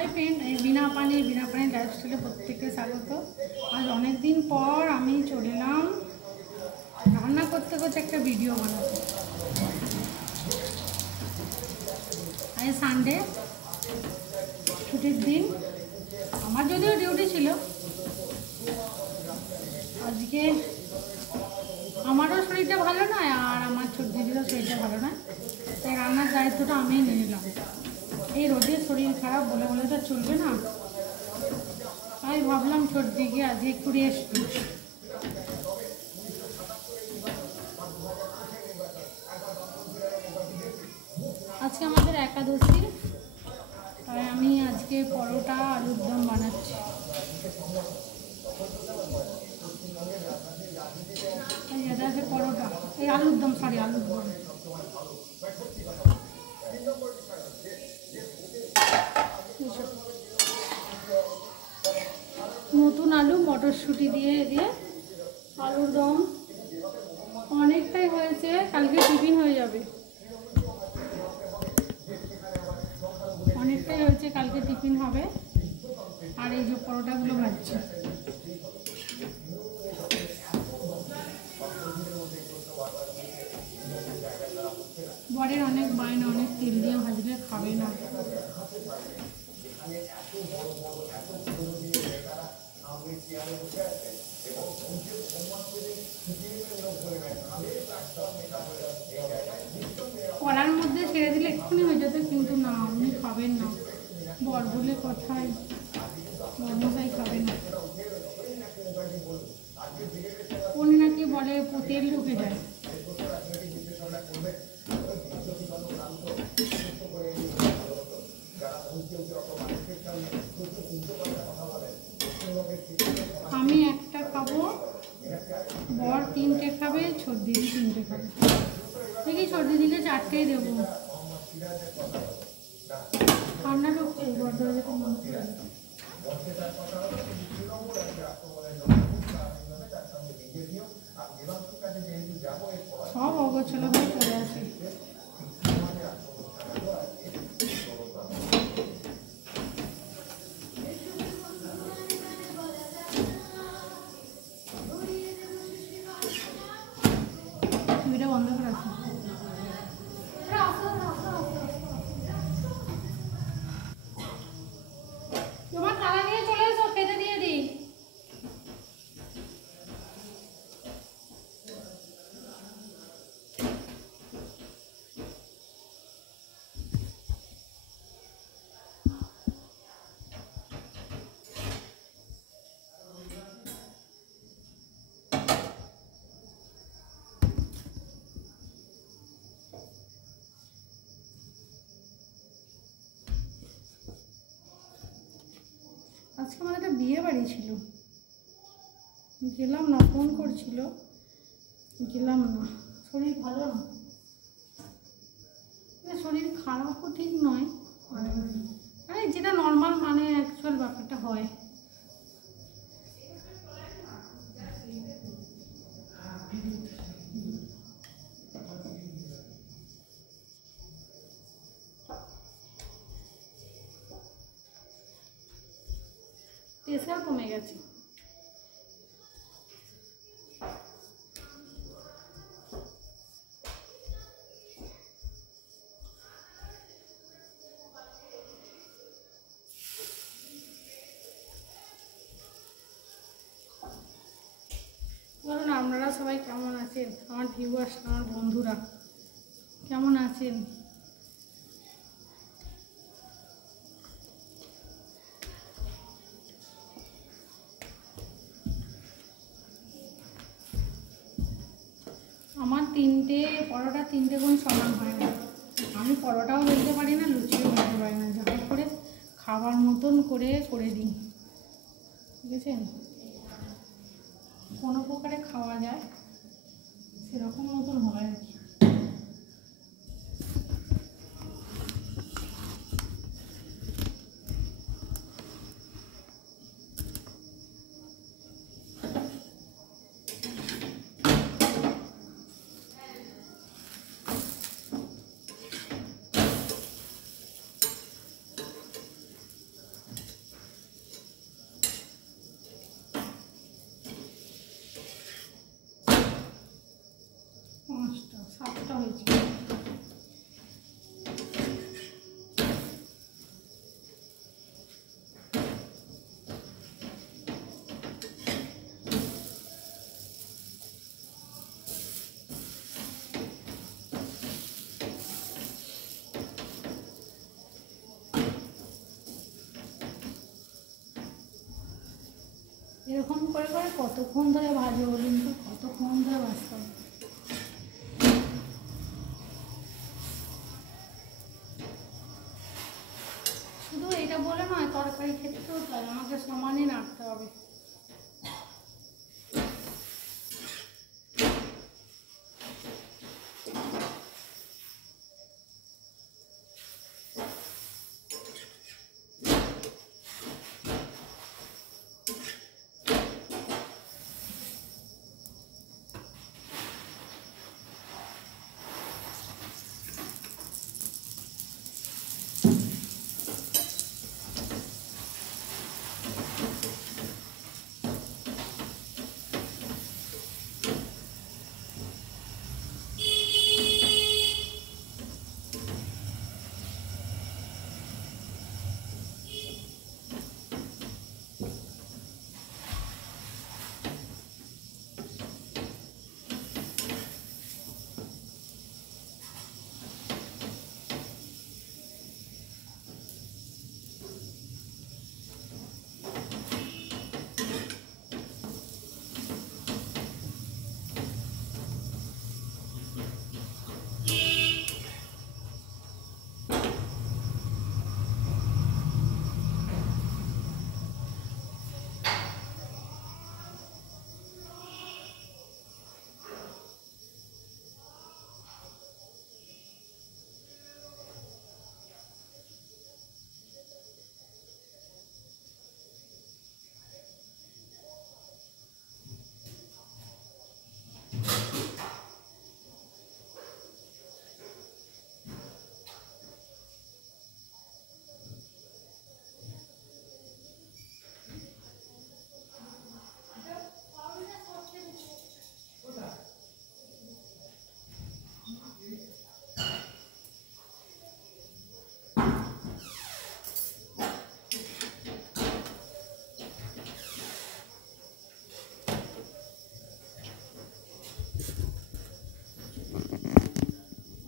High friend बिना पानी लाइफस्टाइले प्रत्येक स्वागत। आज अनेक दिन पर आमी चले एलाम रान्ना करते करते एक भिडियो बनाते। आज सानडे छुटिर दिन, आमार जदिओ डिउटी छिलो। आजके आमारो शरीरटा भालो नय और आमार छोट दिदिरो शरीरटा भालो नय, ताई रान्नार दायित्वटा आमिई निये निलाम। এই রোদে শরীর খারাপ বলে বলে তো চলবে না, তাই ভাবলাম ছোট দিকে আজ একটু রেস্ট নিই। আজকে আমাদের একাদশী, তাই আমি আজকে পরোটা আলুর দম বানাচ্ছি। এটা আছে পরোটা, এই আলুর দম, সরি আলুর দম। নতুন আলু মটরশুঁটি দিয়ে দিয়ে আলুর দম অনেকটাই হয়েছে, কালকে টিফিন হয়ে যাবে। অনেকটাই হয়েছে, কালকে টিফিন হবে। আর এই যে পরোটাগুলো ভাজছি। বরের অনেক বায়না, অনেক তেল দিয়ে ভাজলে খাবে না। কড়ার মধ্যে ছেড়ে দিলে এক্ষুনি হয়ে যেত, কিন্তু না, উনি খাবেন না। বর বলে কথাই, বরমশাই খাবে না। উনি নাকি বলে তেল ঢুকে যায়। আমি একটা খাবো, বর তিনটে খাবে, ছোট দিদি তিনটে খাবে। দেখি ছোট দিদিকে চারটেই দেবো। ঠান্ডা ঢুকছে, বর দরজাটা বন্ধ করে দেবো। সব অগোছালো হয়ে চলে আসে। টিভিটা বন্ধ করে রাখো। তোমার থালা নিয়ে চলে এসো, খেতে দিয়ে দিই। আজকে আমাদের একটা বিয়ে বাড়ি ছিল, গেলাম না। ফোন করছিল, গেলাম না। শরীর ভালো না, শরীর খারাপও ঠিক নয়, আরে যেটা নর্মাল মানে অ্যাকচুয়াল ব্যাপারটা হয়। প্রেশার কমে গেছে। বলুন আপনারা সবাই কেমন আছেন, আমার ভিউয়ার্স, আমার বন্ধুরা কেমন আছেন? আমার তিনটে পরোটা তিনটে গুণ সমান হয় না। আমি পরোটাও বেলতে পারি না, লুচিও বেলতে পারি না। যা করে খাবার মতন করে করে দিই, বুঝেছেন? কোনো প্রকারে খাওয়া যায় সেরকম মতন হয় আর কি। এরকম করে করে কতক্ষণ ধরে ভাজবো বলুন তো, কতক্ষণ ধরে ভাজতে হবে। শুধু এটা বলে নয়, তরকারি ক্ষেত্রেও তাই, আমাকে সমানই নাড়তে হবে।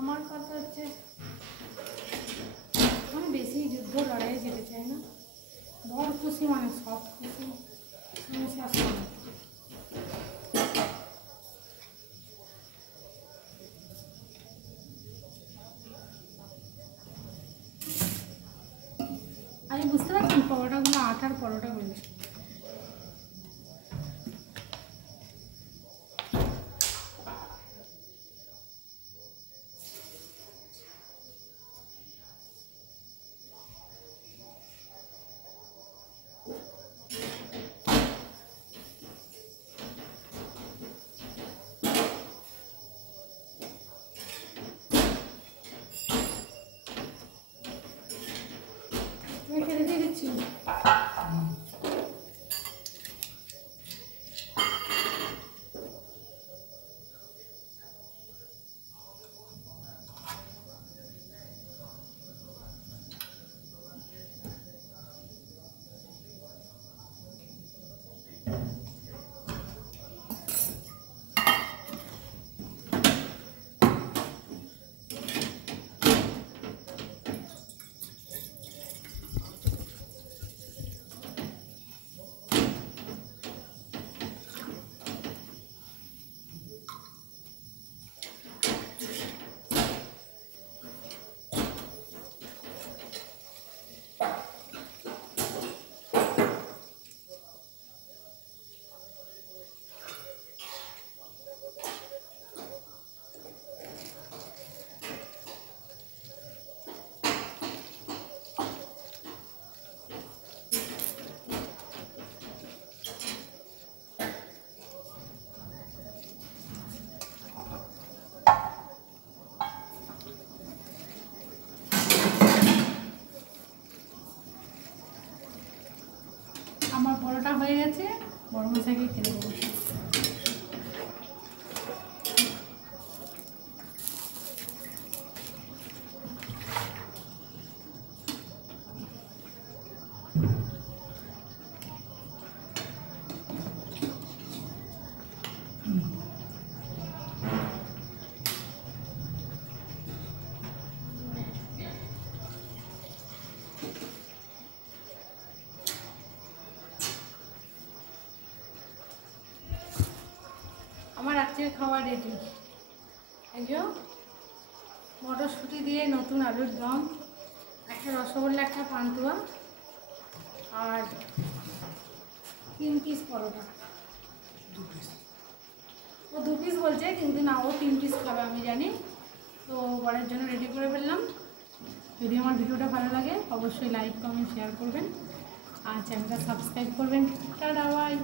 আমার কথা হচ্ছে, আমি বেশি যুদ্ধ লড়াইয়ে যেতে চাই না। বড় খুশি মানে সব খুশি সমস্যা সব। আমি বুঝতে পারছি পরোটাগুলো আটার পরোটা বলেছি। রেখে দিয়ে দিচ্ছি। আমার পরোটা হয়ে গেছে, বড় মশাইকে খেতে দেবো। খাওয়া রেডি। এই যে মটরশুঁটি দিয়ে নতুন আলুর দম, একটা রসগোল্লা, একটা পান্তুয়া আর 3 পিস পরোটা। ও 2 পিস বলছে, কিন্তু না, ও 3 পিস খাবে আমি জানি। তো বরের জন্য রেডি করে ফেললাম। যদি আমার ভিডিওটা ভালো লাগে অবশ্যই লাইক, কমেন্ট, শেয়ার করবেন আর চ্যানেলটা সাবস্ক্রাইব করবেন। Tata, by.